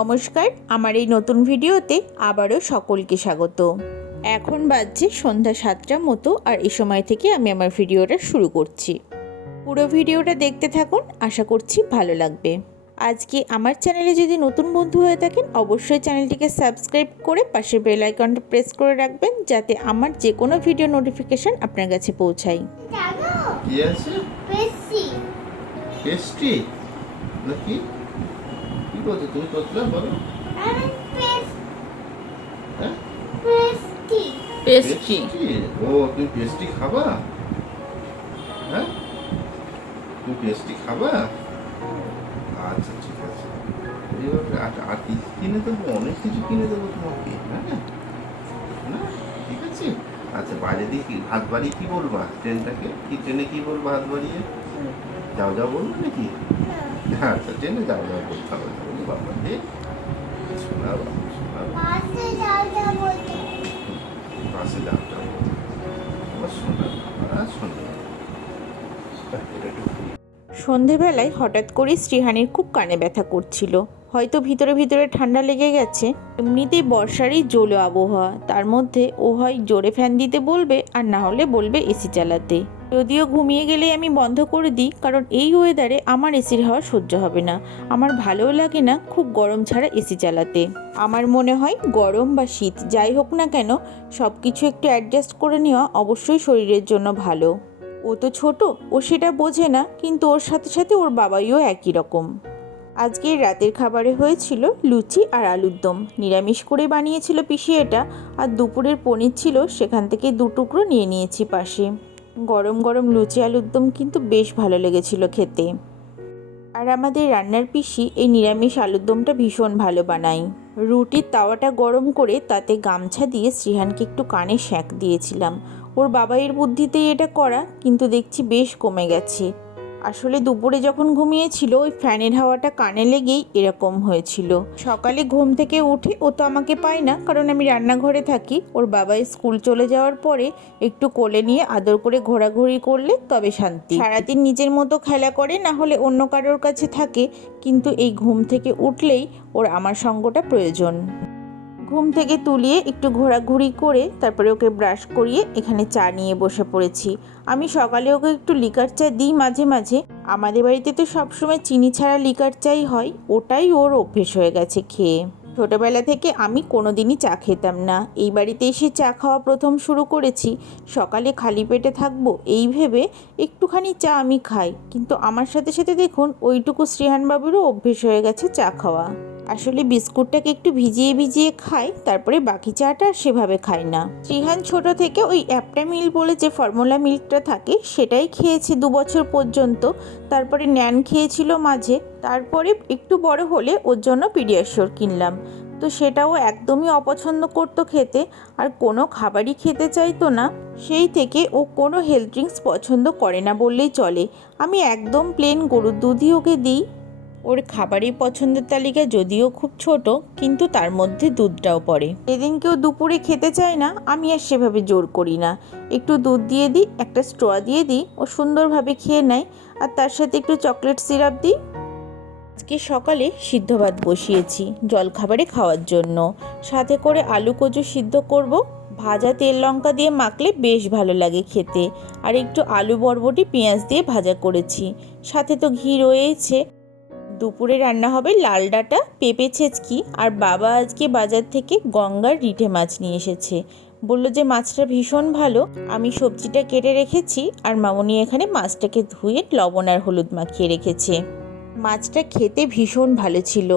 নমস্কার আমার এই নতুন ভিডিওতে আবারও সকলকে স্বাগত। এখন বাজছে সন্ধ্যা সাতটার মতো আর এই সময় থেকে আমি আমার ভিডিওটা শুরু করছি। পুরো ভিডিওটা দেখতে থাকুন আশা করছি ভালো লাগবে। আজকে আমার চ্যানেলে যদি নতুন বন্ধু হয়ে থাকেন অবশ্যই চ্যানেলটিকে সাবস্ক্রাইব করে পাশে বেল আইকনটা প্রেস করে রাখবেন যাতে আমার যে কোনো ভিডিও নোটিফিকেশান আপনার কাছে পৌঁছায়। কি আছে পেস্ট্রি নাকি কি বলছো তুমি করলে বলো। হ্যাঁ? পেস্ট্রি ও তুমি পেস্ট্রি খাবা? হ্যাঁ? তুমি পেস্ট্রি খাবা? আচ্ছা ঠিক আছে। আর কিনে দেবো? অনেক কিছু কিনে দেবো তোমাকে হ্যাঁ? না? ঠিক আছে? আচ্ছা বাইরে দিয়ে কি হাত বাড়িয়ে কি বলবা? ট্রেনটাকে? কি ট্রেনে কি বলবা হাত বাড়িয়ে? যাও যাও বলব নাকি? হ্যাঁ। আচ্ছা ট্রেনে যাও যাও বলতে হবে আমার একটু সন্ধেবেলায় হঠাৎ করেই শ্রীহানির খুব কানে ব্যথা করছিল। হয়তো ভিতরে ভিতরে ঠান্ডা লেগে গেছে। এমনিতেই বর্ষারই জোলো আবহাওয়া। তার মধ্যে ও হয় জোরে ফ্যান দিতে বলবে আর না হলে বলবে এসি চালাতে। যদিও ঘুমিয়ে গেলে আমি বন্ধ করে দিই, কারণ এই ওয়েদারে আমার এসির হাওয়া সহ্য হবে না। আমার ভালোও লাগে না খুব গরম ছাড়া এসি চালাতে। আমার মনে হয় গরম বা শীত যাই হোক না কেন সব কিছু একটু অ্যাডজাস্ট করে নেওয়া অবশ্যই শরীরের জন্য ভালো। ও তো ছোট, ও সেটা বোঝে না, কিন্তু ওর সাথে সাথে ওর বাবাইও একই রকম। আজকের রাতের খাবারে হয়েছিল লুচি আর আলুর দম। নিরামিষ করে বানিয়েছিল পিসি এটা, আর দুপুরের পনির ছিল, সেখান থেকে দু টুকরো নিয়ে নিয়েছি পাশে। গরম গরম লুচি আলুর দম কিন্তু বেশ ভালো লেগেছিল খেতে। আর আমাদের রান্নার পিসি এই নিরামিষ আলুর দমটা ভীষণ ভালো বানায়। রুটির তাওয়াটা গরম করে তাতে গামছা দিয়ে শ্রীহানকে একটু কানে শ্যাঁক দিয়েছিলাম। ওর বাবাইয়ের বুদ্ধিতেই এটা করা কিন্তু দেখছি বেশ কমে গেছে। আসলে দুপুরে যখন ঘুমিয়েছিল, ওই ফ্যানের হাওয়াটা কানে লেগেই এরকম হয়েছিল। সকালে ঘুম থেকে উঠে ও তো আমাকে পায় না, কারণ আমি রান্নাঘরে থাকি। ওর বাবাই স্কুল চলে যাওয়ার পরে একটু কোলে নিয়ে আদর করে ঘোরাঘুরি করলে তবে শান্তি। সারাদিন নিজের মতো খেলা করে, না হলে অন্য কারোর কাছে থাকে, কিন্তু এই ঘুম থেকে উঠলেই ওর আমার সঙ্গটা প্রয়োজন। ঘুম থেকে তুলিয়ে একটু ঘোরাঘুরি করে তারপরে ওকে ব্রাশ করিয়ে এখানে চা নিয়ে বসে পড়েছি। আমি সকালে ওকে একটু লিকার চা দিই মাঝে মাঝে। আমাদের বাড়িতে তো সবসময় চিনি ছাড়া লিকার চাই হয়, ওটাই ওর অভ্যেস হয়ে গেছে খেয়ে। ছোটোবেলা থেকে আমি কোনো দিনই চা খেতাম না। এই বাড়িতে এসে চা খাওয়া প্রথম শুরু করেছি। সকালে খালি পেটে থাকব এই ভেবে একটুখানি চা আমি খাই। কিন্তু আমার সাথে সাথে দেখুন, ওইটুকু শ্রীহানবাবুরও অভ্যেস হয়ে গেছে চা খাওয়া। আসলে বিস্কুটটাকে একটু ভিজিয়ে ভিজিয়ে খাই, তারপরে বাকি চাটা সেভাবে খাই না। শ্রীহান ছোট থেকে ওই অ্যাপটা মিল বলে যে ফর্মুলা মিল্কটা থাকে, সেটাই খেয়েছে দু বছর পর্যন্ত। তারপরে ন্যান খেয়েছিল মাঝে, তারপরে একটু বড় হলে ওর জন্য পিডিয়াশোর কিনলাম। তো সেটাও একদমই অপছন্দ করতো খেতে, আর কোনো খাবারই খেতে চাইতো না। সেই থেকে ও কোনো হেলথ ড্রিঙ্কস পছন্দ করে না বললেই চলে। আমি একদম প্লেন গরুর দুধই ওকে দিই। ওর খাবারের পছন্দের তালিকা যদিও খুব ছোট কিন্তু তার মধ্যে দুধটাও পড়ে। যেদিন কেউ দুপুরে খেতে চায় না আমি আর সেভাবে জোর করি না। একটু দুধ দিয়ে দিই একটা স্ট্র দিয়ে দিই ও সুন্দরভাবে খেয়ে নেয়। আর তার সাথে একটু চকলেট সিরাপ দিই। আজকে সকালে সিদ্ধ ভাত বসিয়েছি জলখাবারে খাওয়ার জন্য। সাথে করে আলু কচু সিদ্ধ করব। ভাজা তেল লঙ্কা দিয়ে মাখলে বেশ ভালো লাগে খেতে। আর একটু আলু বরবটি পেঁয়াজ দিয়ে ভাজা করেছি। সাথে তো ঘি রয়েছে। দুপুরে রান্না হবে লাল ডাঁটা, পেঁপে ছেঁচকি আর বাবা আজকে বাজার থেকে গঙ্গার রিঠে মাছ নিয়ে এসেছে। বলল যে মাছটা ভীষণ ভালো, আমি সবজিটা কেটে রেখেছি আর মামনি এখানে মাছটাকে ধুয়ে লবণ আর হলুদ মাখিয়ে রেখেছে। মাছটা খেতে ভীষণ ভালো ছিল।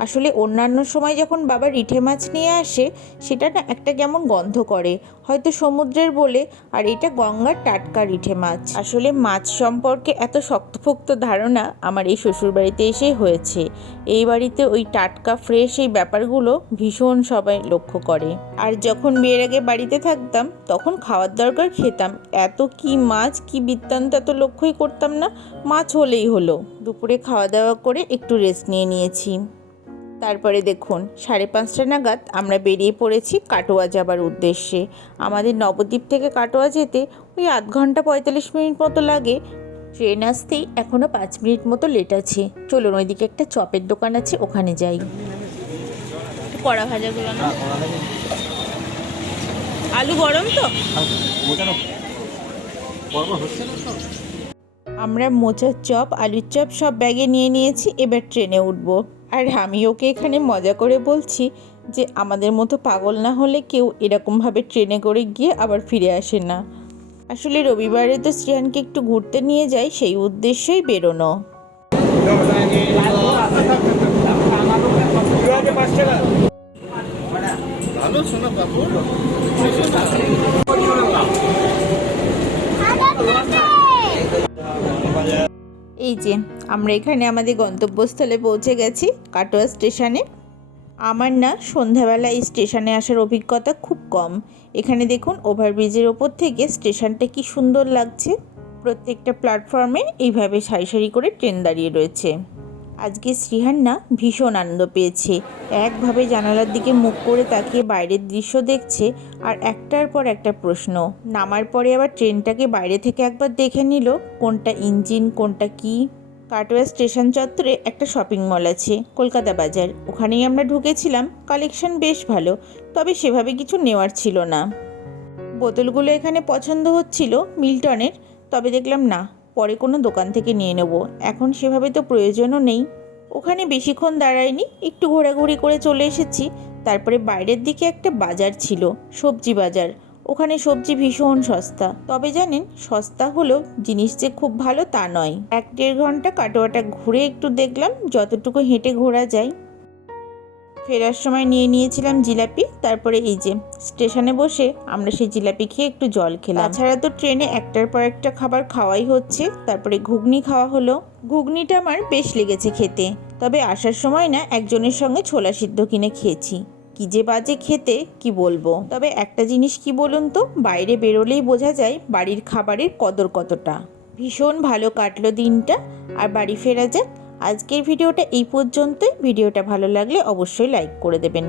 আসলে অন্যান্য সময় যখন বাবা রিঠে মাছ নিয়ে আসে, সেটা না একটা কেমন গন্ধ করে। হয়তো সমুদ্রের বলে, আর এটা গঙ্গার টাটকা রিঠে মাছ। আসলে মাছ সম্পর্কে এত শক্তপোক্ত ধারণা আমার এই শ্বশুরবাড়িতে এসেই হয়েছে। এই বাড়িতে ওই টাটকা ফ্রেশ এই ব্যাপারগুলো ভীষণ সবাই লক্ষ্য করে। আর যখন বিয়ের আগে বাড়িতে থাকতাম, তখন খাওয়ার দরকার খেতাম। এত কি মাছ, কি বৃত্তান্ত এত লক্ষ্যই করতাম না, মাছ হলেই হলো। দুপুরে খাওয়া দাওয়া করে একটু রেস্ট নিয়ে নিয়েছি। তারপরে দেখুন, সাড়ে পাঁচটা নাগাদ আমরা বেরিয়ে পড়েছি কাটোয়া যাবার উদ্দেশ্যে। আমাদের নবদ্বীপ থেকে কাটোয়া যেতে ওই আধ ঘণ্টা পঁয়তাল্লিশ মিনিট মতো লাগে। ট্রেন আসতেই এখনও পাঁচ মিনিট মতো লেট আছে। চলুন, ওইদিকে একটা চপের দোকান আছে, ওখানে যাই। কড়া ভাজাগুলো না আলু গরম তো? আমরা মোচার চপ, আলুর চপ সব ব্যাগে নিয়ে নিয়েছি, এবার ট্রেনে উঠব। আর আমি ওকে এখানে মজা করে বলছি যে আমাদের মতো পাগল না হলে কেউ এরকমভাবে ট্রেনে করে গিয়ে আবার ফিরে আসে না। আসলে রবিবারে তো শ্রিয়ানকে একটু ঘুরতে নিয়ে যাই, সেই উদ্দেশ্যেই বেরোনো। ভালো এই যে, আমরা এখানে আমাদের গন্তব্যস্থলে পৌঁছে গেছি কাটোয়া স্টেশনে। আমার না সন্ধ্যাবেলা এই স্টেশনে আসার অভিজ্ঞতা খুব কম। এখানে দেখুন, ওভারব্রিজের ওপর থেকে স্টেশনটা কি সুন্দর লাগছে। প্রত্যেকটা প্ল্যাটফর্মে এইভাবে সারি সারি করে ট্রেন দাঁড়িয়ে রয়েছে। আজকে শ্রীহান্না ভীষণ আনন্দ পেয়েছে। একভাবে জানালার দিকে মুখ করে তাকিয়ে বাইরের দৃশ্য দেখছে আর একটার পর একটা প্রশ্ন। নামার পরে আবার ট্রেনটাকে বাইরে থেকে একবার দেখে নিল, কোনটা ইঞ্জিন, কোনটা কি? কাটোয়া স্টেশন চত্বরে একটা শপিং মল আছে, কলকাতা বাজার। ওখানেই আমরা ঢুকেছিলাম, কালেকশন বেশ ভালো, তবে সেভাবে কিছু নেওয়ার ছিল না। বোতলগুলো এখানে পছন্দ হচ্ছিল মিল্টনের, তবে দেখলাম না পরে কোনো দোকান থেকে নিয়ে নেব। এখন সেভাবে তো প্রয়োজনও নেই। ওখানে বেশিক্ষণ দাঁড়ায়নি, একটু ঘোরাঘুরি করে চলে এসেছি। তারপরে বাইরের দিকে একটা বাজার ছিল, সবজি বাজার। ওখানে সবজি ভীষণ সস্তা। তবে জানেন, সস্তা হলেও জিনিস যে খুব ভালো তা নয়। এক দেড় ঘণ্টা কাটোয়াটা ঘুরে একটু দেখলাম, যতটুকু হেঁটে ঘোরা যায়। ফেরার সময় নিয়ে নিয়েছিলাম জিলাপি, তারপরে এই যে স্টেশনে বসে আমরা সেই জিলাপি খেয়ে একটু জল খেলাম। তাছাড়া তো ট্রেনে একটার পর একটা খাবার খাওয়াই হচ্ছে, তারপরে ঘুগনি খাওয়া হলো। ঘুগনিটা আমার বেশ লেগেছে খেতে, তবে আসার সময় না একজনের সঙ্গে ছোলা সিদ্ধ কিনে খেয়েছি। কি যে বাজে খেতে, কি বলব? তবে একটা জিনিস কি বলুন তো, বাইরে বেরোলেই বোঝা যায় বাড়ির খাবারের কদর কতটা। ভীষণ ভালো কাটলো দিনটা, আর বাড়ি ফেরা যাক আজকের ভিডিওটা এই পর্যন্তই। ভিডিওটা ভালো লাগলে অবশ্যই লাইক করে দেবেন।